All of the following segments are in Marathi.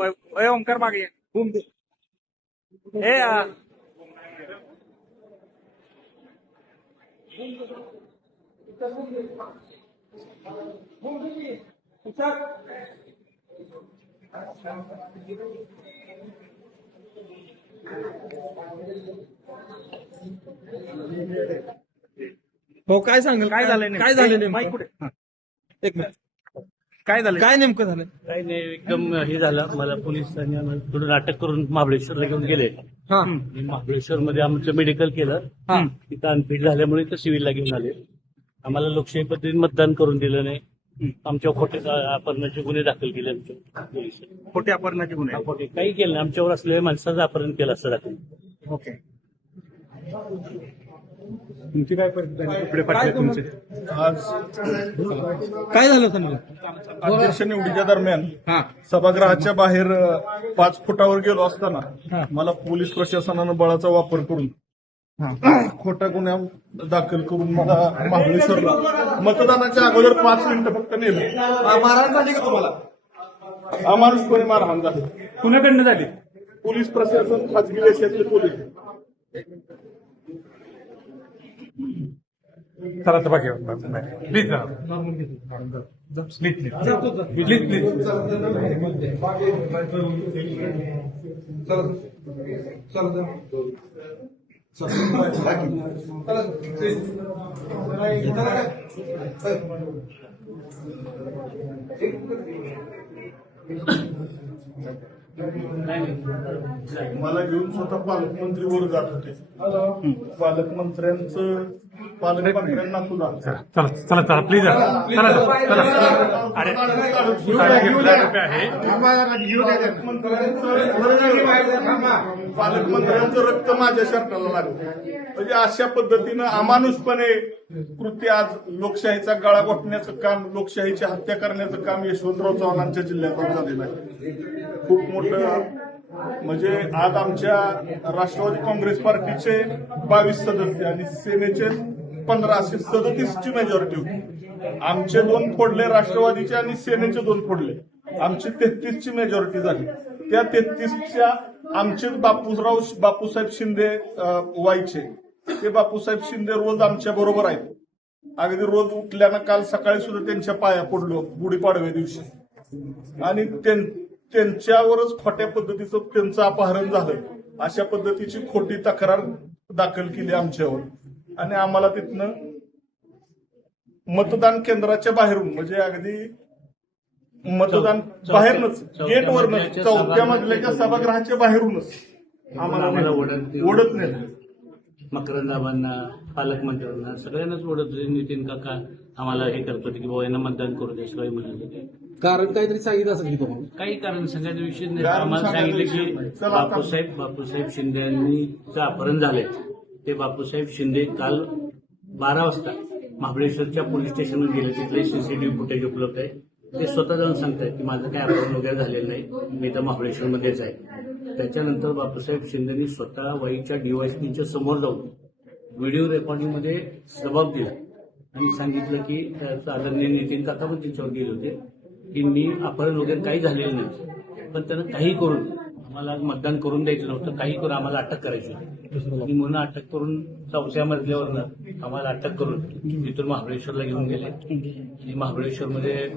ओंकार मागे ए हो काय सांगाल काय झालंय काय झालं माईक नेमकं? कुठे? एक मिनिट काय झालं काय नेमकं झालं? काही नाही एकदम हे झालं मला पोलिसांनी आम्हाला थोडं अटक करून महाबळेश्वरला घेऊन गेले. हा महाबळेश्वर मध्ये आमचं मेडिकल केलं. हा तिथं अनफिट झाल्यामुळे इथं सिव्हिलला घेऊन आले. आम्हाला लोकशाही पद्धतीने मतदान करून दिलं नाही. आमच्या खोटे अपहरणाचे गुन्हे दाखल केले आमच्या पोलिसांनी. खोटे अपहरणाचे गुन्हे. खोटे काही केलं नाही. आमच्यावर असलेल्या माणसाचं अपहरण केलं असं दाखल. ओके. तुमची काय परिस्थिती आहे? कपडे फाटले तुमचे. आज काय झालं होतं मला? अध्यक्ष निवडीच्या दरम्यान हा सभागृहाच्या बाहेर 5 फुटावर गेलो हा. असताना मला पोलीस प्रशासनानं बळाचा वापर करून खोटा गुन्हा दाखल करून मला महाबळेश्वरला मतदानाच्या अगोदर 5 मिनिटं फक्त नेलं. मारहाण झाली का तुम्हाला? अमानुषपणे मारहाण झाली. कुणाकडनं झाली? पोलीस प्रशासन खाजगी देशातले पोलीस. चला तर बाकी प्लीज प्लीज प्लीज मला घेऊन स्वतः पालकमंत्री वर जात होते. पालकमंत्र्यांना सुद्धा चला चला चला प्लीज चला चला अरे पालकमंत्र्यांचं रक्त माझ्या शर्टाला लागलं. म्हणजे अशा पद्धतीनं अमानुषपणे कृत्य आज लोकशाहीचा गळा घोटण्याचं काम, लोकशाहीची हत्या करण्याचं काम यशवंतराव चव्हाणांच्या जिल्ह्यात झालेलं आहे. खूप मोठं म्हणजे आज आमच्या राष्ट्रवादी काँग्रेस पार्टीचे 22 सदस्य आणि सेनेचे 15 असे 37ची मेजॉरिटी होती. आमचे 2 फोडले, राष्ट्रवादीचे आणि सेनेचे 2 फोडले. आमची 33ची मेजॉरिटी झाली. त्या 33च्या आमचेच बापूसाहेब शिंदे व्हायचे. ते बापूसाहेब शिंदे रोज आमच्या बरोबर आहेत. अगदी रोज उठल्यानं काल सकाळी सुद्धा त्यांच्या पाया पडलो गुढीपाडव्या दिवशी. आणि त्यांच्यावरच खोट्या पद्धतीचं त्यांचं अपहरण झालं. अशा पद्धतीची खोटी तक्रार दाखल केली आमच्यावर. आणि आम्हाला तिथनं मतदान केंद्राच्या बाहेरून म्हणजे अगदी मतदान बाहेरनच गेटवरनच 4थ्या मजल्याच्या सभागृहाच्या बाहेरूनच आम्हाला ओढत नाही. मकरंदाबांना, पालकमंत्र्यांना सगळ्यांनाच ओढत होते. नितीन काका आम्हाला हे करत होते की बाबा यांना मतदान करू दे, सगळे म्हणत होते. कारण काहीतरी सांगितलं असेल की तुम्हाला? काही कारण सांगायचा विषय नाही. कारण आम्हाला सांगितलं सांगायचं की चला आता- बापूसाहेब शिंदे यांचं अपहरण झालंय. ते बापूसाहेब शिंदे काल 12 वाजता महाबळेश्वरच्या पोलीस स्टेशनवर गेले. तिथले सीसीटीव्ही फुटेज उपलब्ध आहे. ते स्वतः जाऊन सांगतायत की माझं काय अपहरण वगैरे झालेलं नाही, मी तर महाबळेश्वरमध्येच आहे. त्याच्यानंतर बापूसाहेब शिंदेनी स्वतः वाईच्या डीवायएसपीच्या समोर जाऊन व्हिडिओ रेकॉर्डिंगमध्ये जबाब दिला आणि सांगितलं की आदरणीय नितीन काका पण त्यांच्यावर गेले होते की मी अपहरण वगैरे काही झालेलं नाही, पण त्यानं काही करून आम्हाला मतदान करून द्यायचं नव्हतं, काही करून आम्हाला अटक करायची होती. आणि म्हणून अटक करून 4थ्या मजल्यावरनं आम्हाला अटक करून तिथून महाबळेश्वरला घेऊन गेले. आणि महाबळेश्वरमध्ये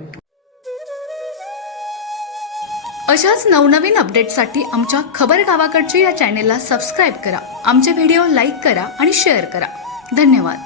अशाच नवनवीन अपडेटसाठी आमच्या खबर गावाकडच्या या चॅनेलला सबस्क्राईब करा. आमचे व्हिडिओ लाईक करा आणि शेअर करा. धन्यवाद.